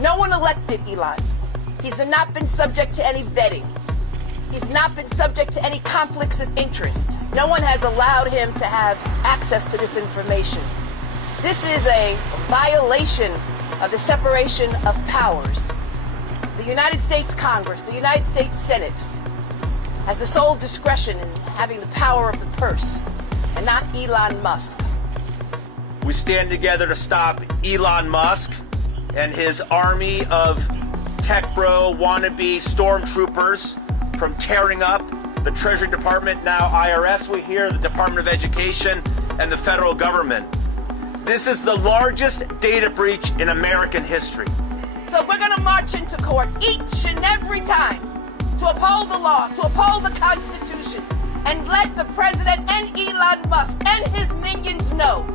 No one elected Elon. He's not been subject to any vetting. He's not been subject to any conflicts of interest. No one has allowed him to have access to this information. This is a violation of the separation of powers. The United States Congress, the United States Senate, has the sole discretion in having the power of the purse, and not Elon Musk. We stand together to stop Elon Musk and his army of tech bro wannabe stormtroopers from tearing up the Treasury Department, now IRS, we hear, the Department of Education, and the federal government. This is the largest data breach in American history. So we're going to march into court each and every time to uphold the law, to uphold the Constitution, and let the President and Elon Musk and his minions know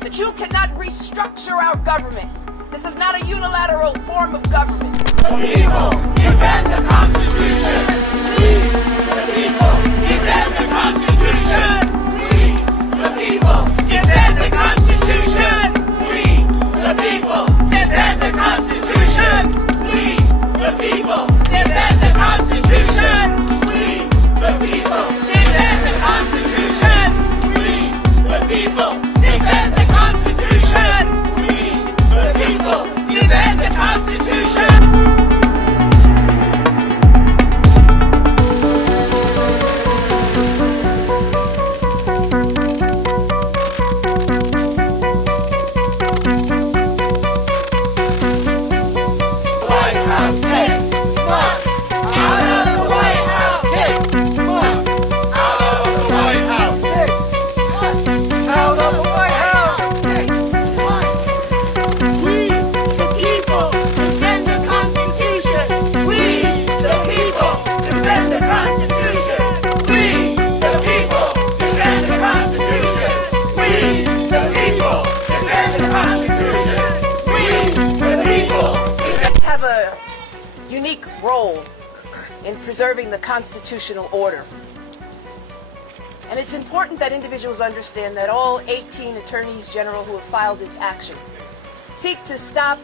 that you cannot restructure our government. This is not a unilateral form of government. The people defend the Constitution. We, the people, defend the Constitution. We, the people, defend the Constitution. We, the people, defend the Constitution. We, the people, defend the Constitution. We, the people, defend the Constitution. We, the people, defend the Constitution. We, the people, defend the Constitution. Unique role in preserving the constitutional order. And it's important that individuals understand that all 18 attorneys general who have filed this action seek to stop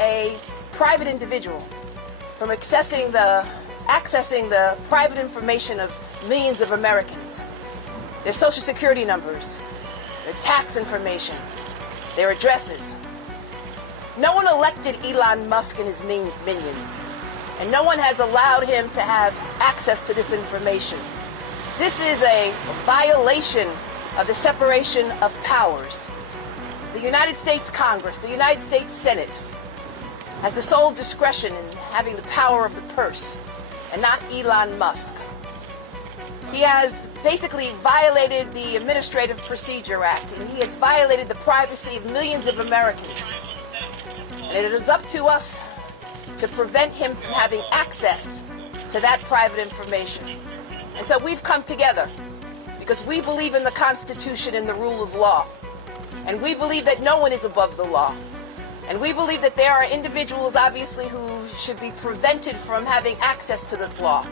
a private individual from accessing the private information of millions of Americans, their social security numbers, their tax information, their addresses. No one elected Elon Musk and his minions, and no one has allowed him to have access to this information. This is a violation of the separation of powers. The United States Congress, the United States Senate, has the sole discretion in having the power of the purse, and not Elon Musk. He has basically violated the Administrative Procedure Act, and he has violated the privacy of millions of Americans. And it is up to us to prevent him from having access to that private information. And so we've come together because we believe in the Constitution and the rule of law. And we believe that no one is above the law. And we believe that there are individuals, obviously, who should be prevented from having access to this law.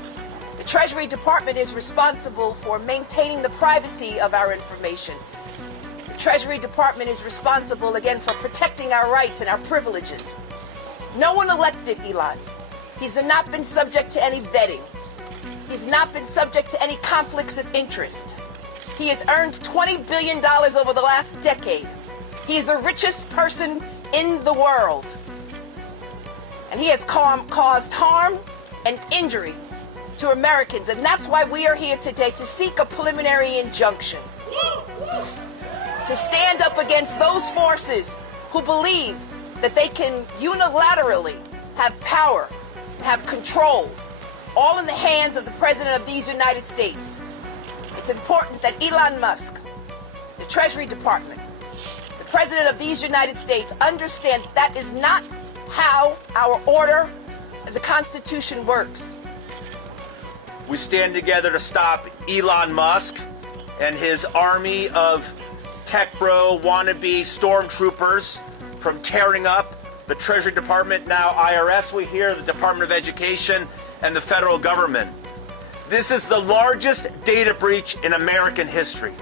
The Treasury Department is responsible for maintaining the privacy of our information. The Treasury Department is responsible, again, for protecting our rights and our privileges. No one elected Elon. He's not been subject to any vetting. He's not been subject to any conflicts of interest. He has earned $20 billion over the last decade. He is the richest person in the world. And he has caused harm and injury to Americans. And that's why we are here today, to seek a preliminary injunction, to stand up against those forces who believe that they can unilaterally have power, have control, all in the hands of the President of these United States. It's important that Elon Musk, the Treasury Department, the President of these United States understand that is not how our order of the Constitution works. We stand together to stop Elon Musk and his army of tech bro wannabe stormtroopers from tearing up the Treasury Department, now IRS, we hear, the Department of Education, and the federal government. This is the largest data breach in American history.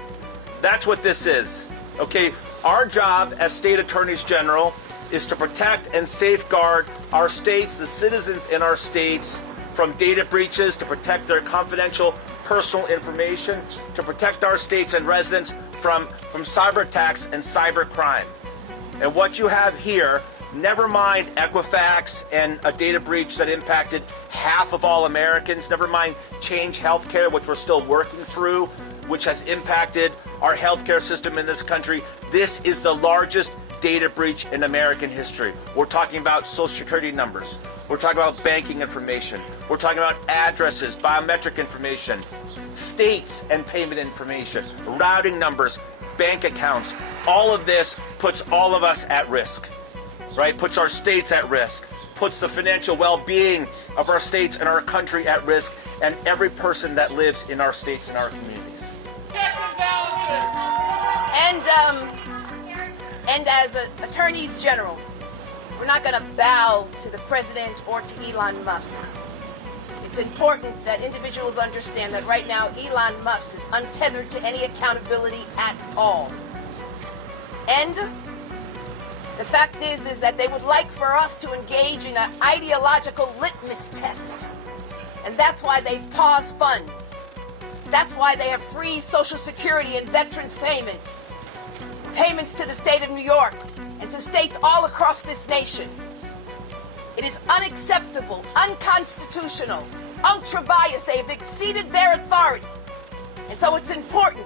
That's what this is. Okay, our job as state attorneys general is to protect and safeguard our states, the citizens in our states, from data breaches, to protect their confidential personal information, to protect our states and residents from cyber attacks and cyber crime. And what you have here, never mind Equifax and a data breach that impacted half of all Americans, never mind Change Healthcare, which we're still working through, which has impacted our healthcare system in this country. This is the largest data breach in American history. We're talking about Social Security numbers. We're talking about banking information. We're talking about addresses, biometric information, states and payment information, routing numbers, bank accounts. All of this puts all of us at risk, right? Puts our states at risk, puts the financial well-being of our states and our country at risk, and every person that lives in our states and our communities. Checks and balances. And as attorneys general, we're not going to bow to the president or to Elon Musk. It's important that individuals understand that right now Elon Musk is untethered to any accountability at all. And the fact is that they would like for us to engage in an ideological litmus test. And that's why they've paused funds. That's why they have freezed Social Security and veterans payments. Payments to the state of New York and to states all across this nation. It is unacceptable, unconstitutional, ultra-biased. They have exceeded their authority. And so it's important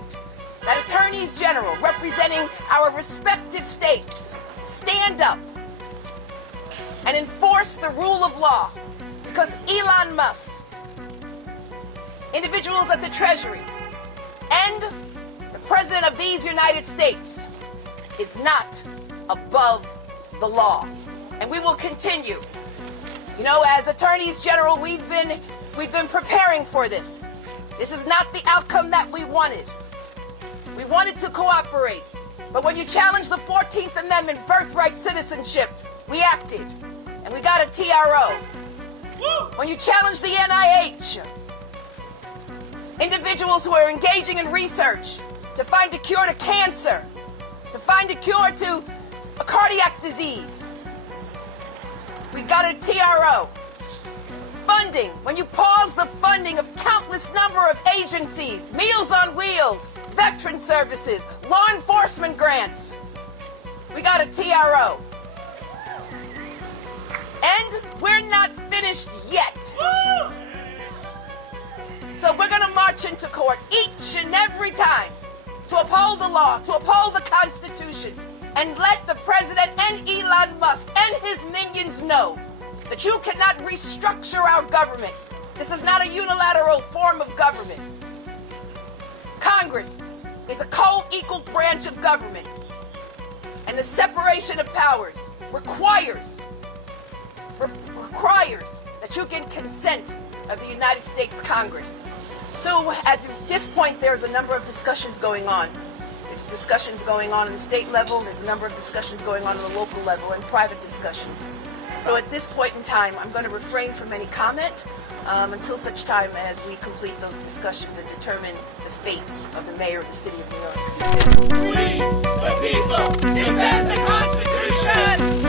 that attorneys general representing our respective states stand up and enforce the rule of law, because Elon Musk, individuals at the Treasury, and the President of these United States is not above the law. And we will continue. You know, as attorneys general, we've been preparing for this. This is not the outcome that we wanted. We wanted to cooperate. But when you challenge the 14th Amendment, birthright citizenship, we acted. And we got a TRO. When you challenge the NIH, individuals who are engaging in research to find a cure to cancer, to find a cure to a cardiac disease, we got a TRO. Funding, when you pause the funding of countless number of agencies, Meals on Wheels, veteran services, law enforcement grants, we got a TRO. And we're not finished yet. So we're going to march into court each and every time to uphold the law, to uphold the Constitution, and let the president and Elon Musk and his minions know that you cannot restructure our government. This is not a unilateral form of government. Congress is a co-equal branch of government, and the separation of powers requires that you get consent of the United States Congress. So at this point, there's a number of discussions going on. There's discussions going on the state level, there's a number of discussions going on the local level, and private discussions. So at this point in time, I'm going to refrain from any comment until such time as we complete those discussions and determine the fate of the mayor of the city of New York. We, the people, defend the Constitution!